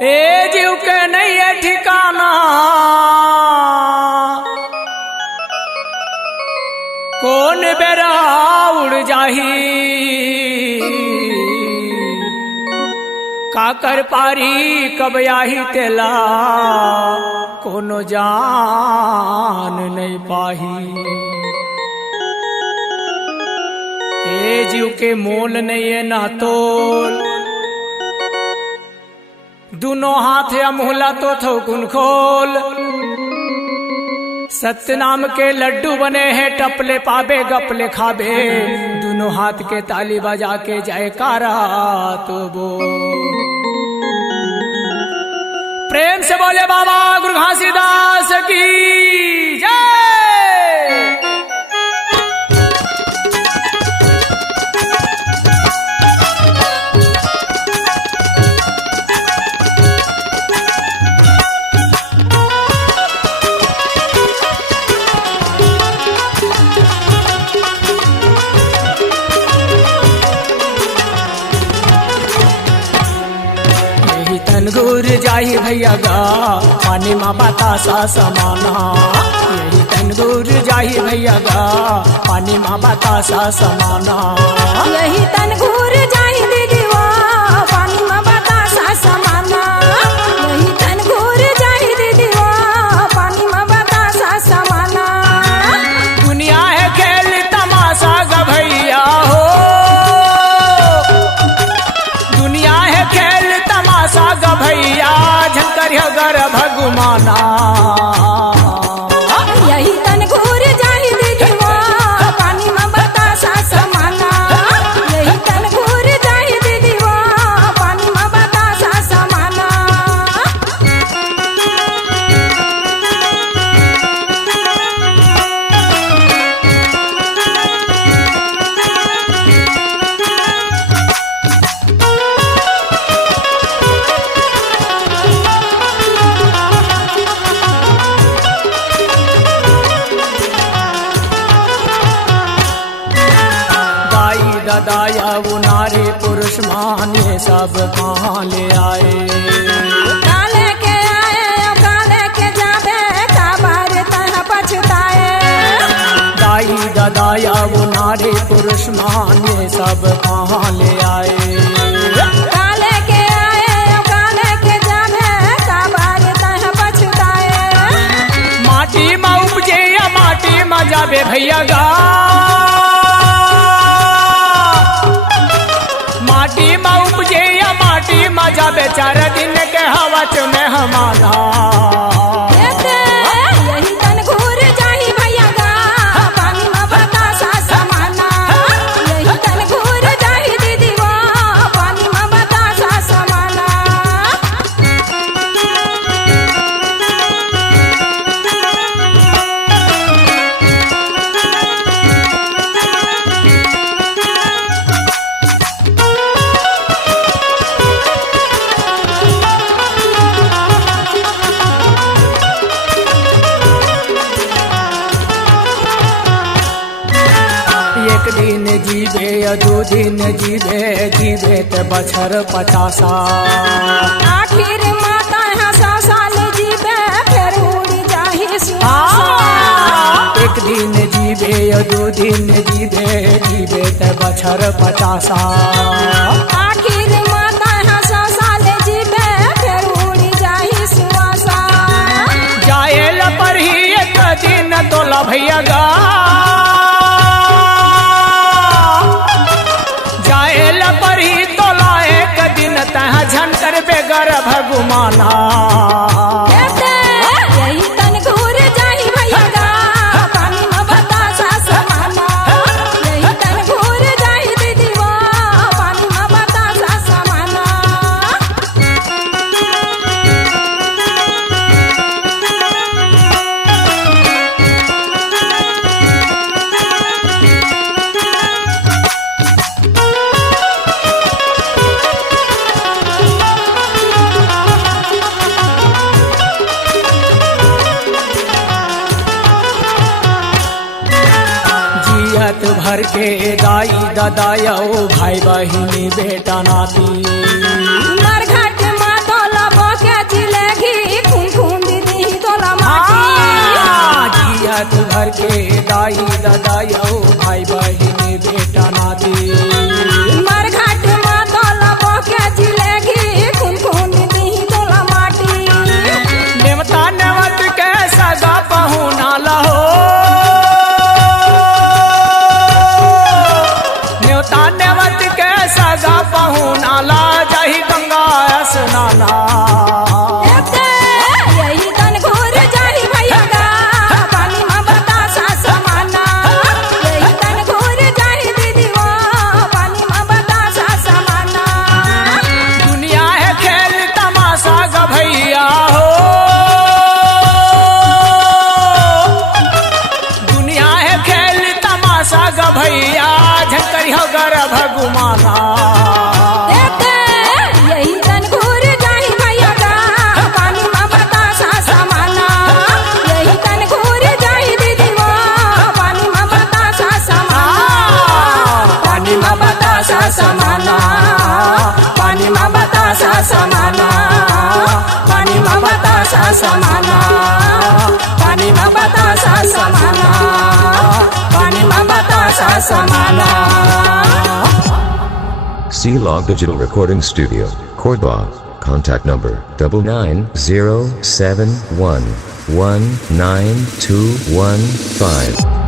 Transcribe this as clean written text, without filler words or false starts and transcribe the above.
ए जीव के नहीं है ठिकाना, कौन बेरा उड़ जाही, काकर पारी कब आही तेला कोनो जान नहीं पाही। ए जीव के मोल नहीं है ना तोल, दोनों हाथ या मोहला तो थोकुन खोल। सत्य नाम के लड्डू बने हैं, टपले पाबे गपले खाबे, दोनों हाथ के ताली बजा के जयकारा तो बोल। प्रेम से बोले बाबा गुरु घासीदास की जय। गुर जाही भैया गा पानी माँ बतासा समाना, यही तन गुर जाही भैया गा पानी माँ बतासा समाना, यही तन गुर जाही दीदी वा पानी माँ बतासा समाना, यही तन गुर जाही दीदी वा पानी माँ बतासा समाना। दुनिया है खेल तमाशा गा भैया हो, दुनिया है खेल तमाशा गा भैया, झंकर गर भगुमाना। यही तन घूर जाही दीदी वा पानी में बतासा समाना, यही तन घूर जाही दीदी वा पानी में बतासा समाना। दाया वो नारी पुरुष मान ये सब कहाँ ले आए, काले के आए काले के जाबे काबार तह पछताए। दाई दाया वो नारी पुरुष मान ये सब कहाँ ले आए, काले के आए काले के जाबे काबार तह पछताए। माटी में उपजे या माटी में जाबे भैया गा, माटी में उपजे या माटी में जाबे, चार दिन के हवा में हमारा। यही तन घूर जाही भैया गा पानी में बतासा समाना, यही तन घूर जाही दीदी वा पानी में बतासा समाना। एक दिन जीवे या दो दिन जीवे, जीवे ते बछर 50। आखिर माता है 100 साल जीवे फिर उड़ जाही सुहासा। एक दिन जीवे या दो दिन जीवे, जीवे ते बछर 50। आखिर माता है 100 साल जीवे फिर उड़ जाही सुहासा। जाएल पर ही एक दिन तोला भैया गा, जाएल पर ही तोला एक दिन तह झंकर बेगर भगुमाना। यही तन घूर जाही भैया गा पानी में बतासा समाना, यही तन घूर जाही दीदी वा पानी में बतासा समाना। जियत भर के दाई दादाया ओ भाई बहिनी बेटा नाती। मरघट मातोला घर के दाई दादा भाई बहिनी बेटा नाती मरघट में तोला बोके जिलेगी खून खून दी तोला माटी नेवता नेवत के सगा पहुना लहो नेवता नेवत के सगा पहुना ला जाही गंगा स्नाना यही तन घूर जाही भैया गा पानी में बतासा समाना यही तन घूर जाही दीदीवा पानी में बतासा समाना दुनिया है खेल तमाशा ग भैया हो दुनिया है खेल तमाशा ग भैया झंकरी हो गर्भ गुमाना यही तन घूर जाही भैया गा पानी में बतासा समाना यही तन घूर जाही दीदीवा पानी में बतासा समाना पानी में बतासा समाना पानी में बतासा समाना पानी में बतासा समाना पानी में बतासा समाना पानी में बतासा समाना C-Log Digital Recording Studio, Cordoba. Contact number 99071192115.